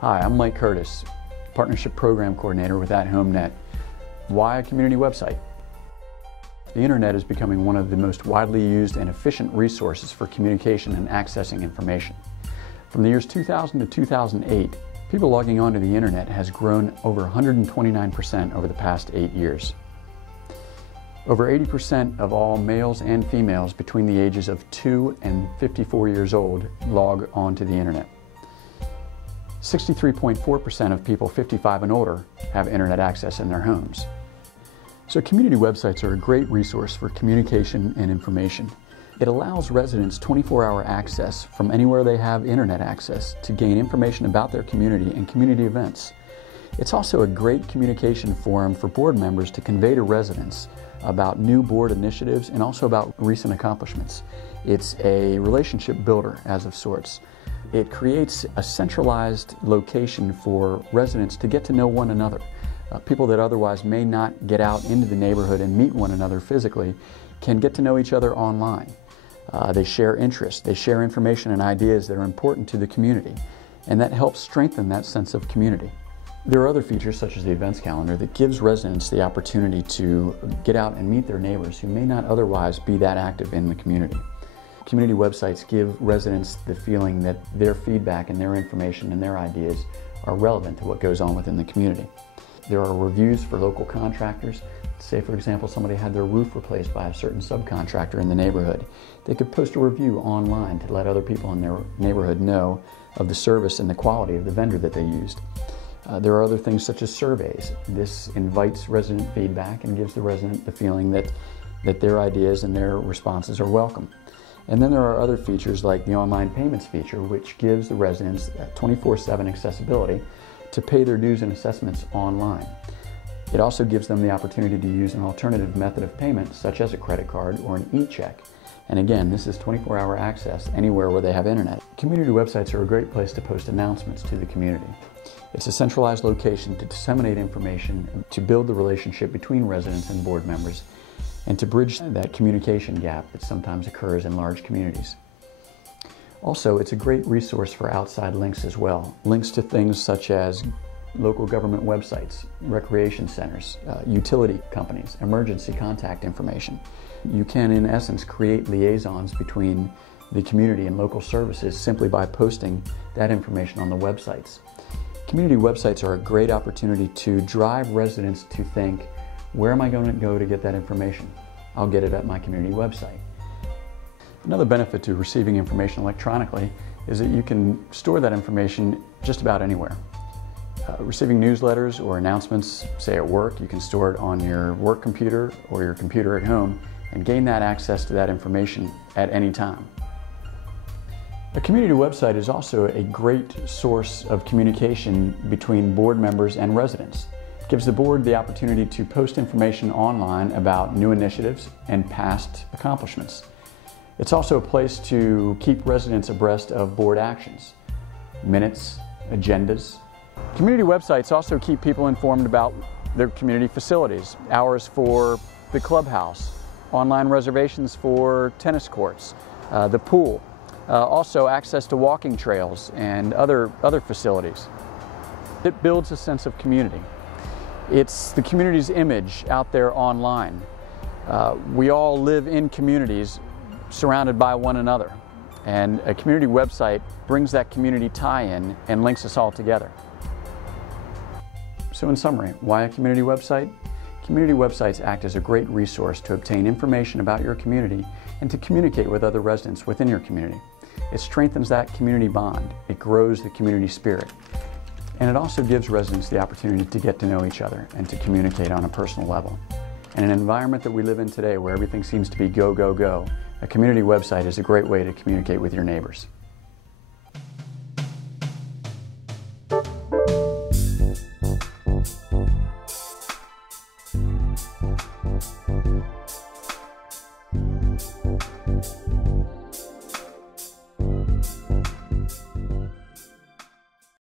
Hi, I'm Mike Curtis, Partnership Program Coordinator with At Home Net. Why a community website? The Internet is becoming one of the most widely used and efficient resources for communication and accessing information. From the years 2000 to 2008, people logging onto the Internet has grown over 129% over the past 8 years. Over 80% of all males and females between the ages of 2 and 54 years old log onto the Internet. 63.4% of people 55 and older have Internet access in their homes. So community websites are a great resource for communication and information. It allows residents 24-hour access from anywhere they have Internet access to gain information about their community and community events. It's also a great communication forum for board members to convey to residents about new board initiatives and also about recent accomplishments. It's a relationship builder as of sorts. It creates a centralized location for residents to get to know one another. People that otherwise may not get out into the neighborhood and meet one another physically can get to know each other online. They share interests, they share information and ideas that are important to the community, and that helps strengthen that sense of community. There are other features such as the events calendar that gives residents the opportunity to get out and meet their neighbors who may not otherwise be that active in the community. Community websites give residents the feeling that their feedback and their information and their ideas are relevant to what goes on within the community. There are reviews for local contractors. Say, for example, somebody had their roof replaced by a certain subcontractor in the neighborhood. They could post a review online to let other people in their neighborhood know of the service and the quality of the vendor that they used. There are other things such as surveys. This invites resident feedback and gives the resident the feeling that their ideas and their responses are welcome. And then there are other features like the online payments feature, which gives the residents 24/7 accessibility to pay their dues and assessments online. It also gives them the opportunity to use an alternative method of payment, such as a credit card or an e-check. And again, this is 24-hour access anywhere where they have Internet. Community websites are a great place to post announcements to the community. It's a centralized location to disseminate information, to build the relationship between residents and board members, and to bridge that communication gap that sometimes occurs in large communities. Also, it's a great resource for outside links as well. Links to things such as local government websites, recreation centers, utility companies, emergency contact information. You can, in essence, create liaisons between the community and local services simply by posting that information on the websites. Community websites are a great opportunity to drive residents to think, where am I going to go to get that information? I'll get it at my community website. Another benefit to receiving information electronically is that you can store that information just about anywhere. Receiving newsletters or announcements, say at work, you can store it on your work computer or your computer at home and gain that access to that information at any time. A community website is also a great source of communication between board members and residents. It gives the board the opportunity to post information online about new initiatives and past accomplishments. It's also a place to keep residents abreast of board actions, minutes, agendas. Community websites also keep people informed about their community facilities, hours for the clubhouse, online reservations for tennis courts, the pool, also access to walking trails and other facilities. It builds a sense of community. It's the community's image out there online. We all live in communities surrounded by one another, and a community website brings that community tie-in and links us all together. So in summary, why a community website? Community websites act as a great resource to obtain information about your community and to communicate with other residents within your community. It strengthens that community bond, it grows the community spirit, and it also gives residents the opportunity to get to know each other and to communicate on a personal level. In an environment that we live in today where everything seems to be go, go, go, a community website is a great way to communicate with your neighbors.